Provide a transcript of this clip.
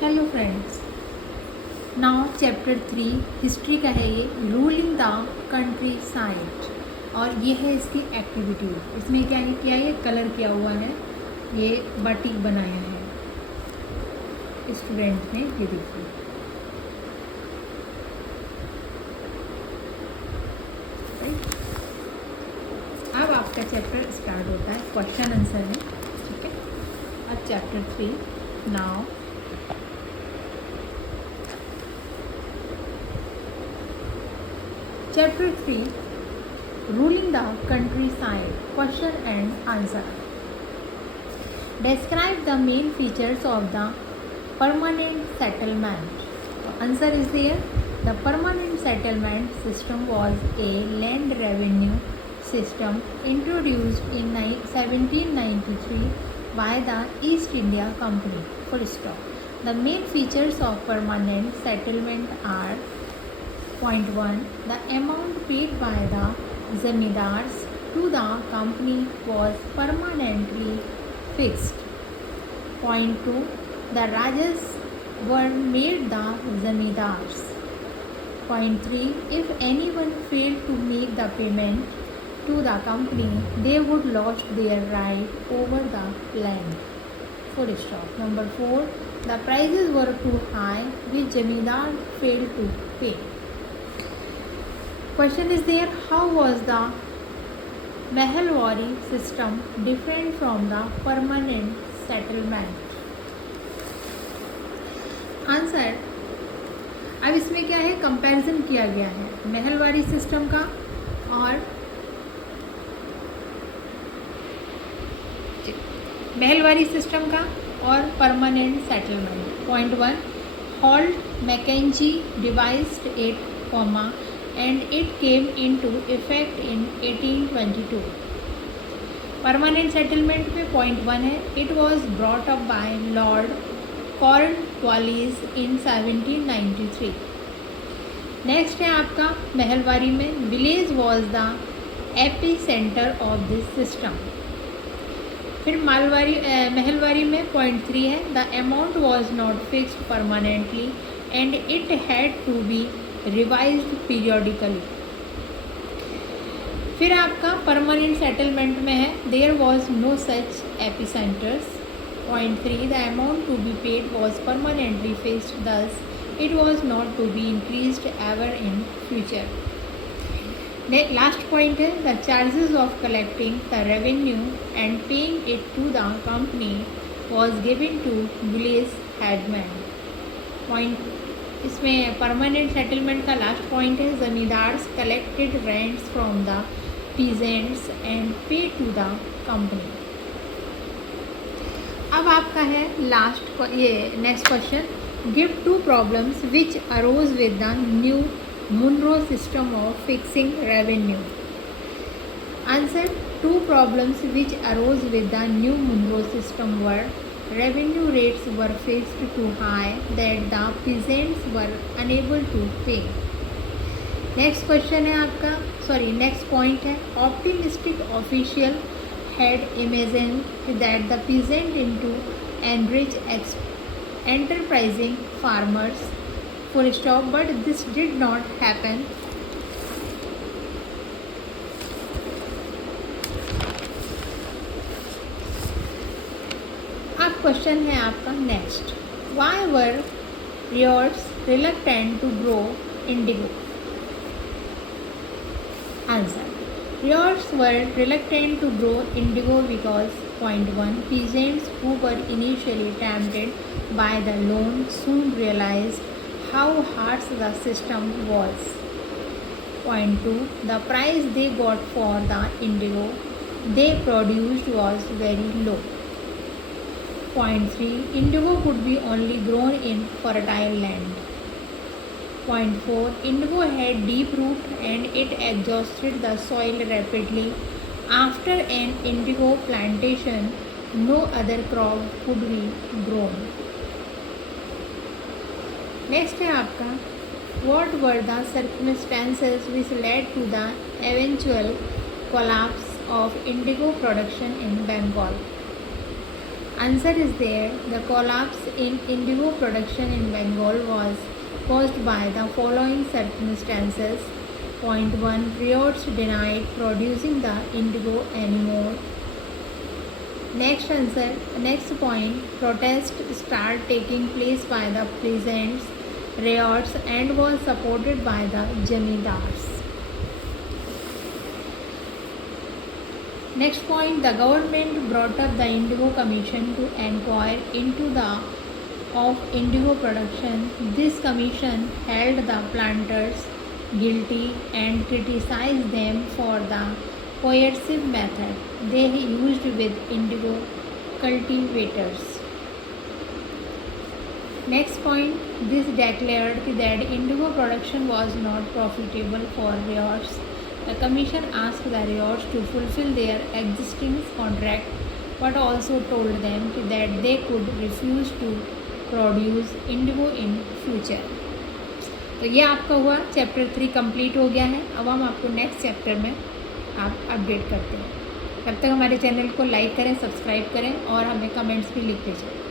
Hello friends, now chapter 3 history का है ये, रूलिंग द कंट्री साइड। और ये है इसकी एक्टिविटी। इसमें क्या है, ये कलर किया हुआ है, ये बाटिक बनाया है स्टूडेंट ने, ये देखिए। अब आपका चैप्टर स्टार्ट होता है, क्वेश्चन आंसर है, ठीक है। अब chapter 3 now Chapter 3 Ruling the Countryside Question and Answer. Describe the main features of the permanent settlement. Answer is there. The permanent settlement system was a land revenue system introduced in 1793 by the East India Company. Full stop. The main features of permanent settlement are: Point 1. The amount paid by the zamindars to the company was permanently fixed. Point 2. The rajas were made the zamindars. Point 3. If anyone failed to make the payment to the company, they would lose their right over the land. Full stop. Number 4. The prices were too high, which zamindar failed to pay. Question is there, how was the Mahalwari system different from the permanent settlement? Answer, अब इसमें क्या है, comparison किया गया है Mahalwari system का और permanent settlement. Point 1. Holt Mackenzie devised it, and it came into effect in 1822. Permanent settlement में पॉइंट 1 है, it was brought up by Lord Cornwallis in 1793. Next है आपका महलवारी में, village was the epicentre of this system. फिर महलवारी में point 3 है, the amount was not fixed permanently and it had to be revised periodically. फिर आपका permanent settlement में है, there was no such epicentres. Point 3. The amount to be paid was permanently fixed, thus it was not to be increased ever in future. Last point है, the charges of collecting the revenue and paying it to the company was given to village headman. Point इसमें permanent settlement का last point है, zamindars collected rents from the peasants and pay to the company. अब आपका है next question, give 2 problems which arose with the new Munro system of fixing revenue. Answer, 2 problems which arose with the new Munro system were: revenue rates were fixed too high that the peasants were unable to pay. Next question है आपका, next point है, optimistic official had imagined that the peasant into enrich enterprising farmers, full stop, but this did not happen. अब question है आपका next, why were ryots reluctant to grow indigo. Answer, ryots were reluctant to grow indigo because point 1. peasants who were initially tempted by the loan soon realized how harsh the system was. Point 2. the price they got for the indigo they produced was very low. Point 3. indigo could be only grown in fertile land. Point 4. indigo had deep root and it exhausted the soil rapidly. After an indigo plantation, no other crop could be grown. Next है आपका, what were the circumstances which led to the eventual collapse of indigo production in Bengal? Answer is there. The collapse in indigo production in Bengal was caused by the following circumstances. Point 1. Riots denied producing the indigo anymore. Next point, protests start taking place by the peasants, riots, and was supported by the jamindars. Next point, the government brought up the Indigo Commission to inquire into the of indigo production. This commission held the planters guilty and criticized them for the coercive method they used with indigo cultivators. Next point, this declared that indigo production was not profitable for riots. The commission asked the riots to fulfill their existing contract but also told them that they could refuse to produce Indigo in future. तो ये आपका हुआ chapter 3 complete हो गया है। अब हम आपको नेक्स्ट चैप्टर में आप अपडेट करते हैं। तब तक हमारे चैनल को लाइक करें, सब्सक्राइब करें और हमें कमेंट्स भी लिखते जाएं।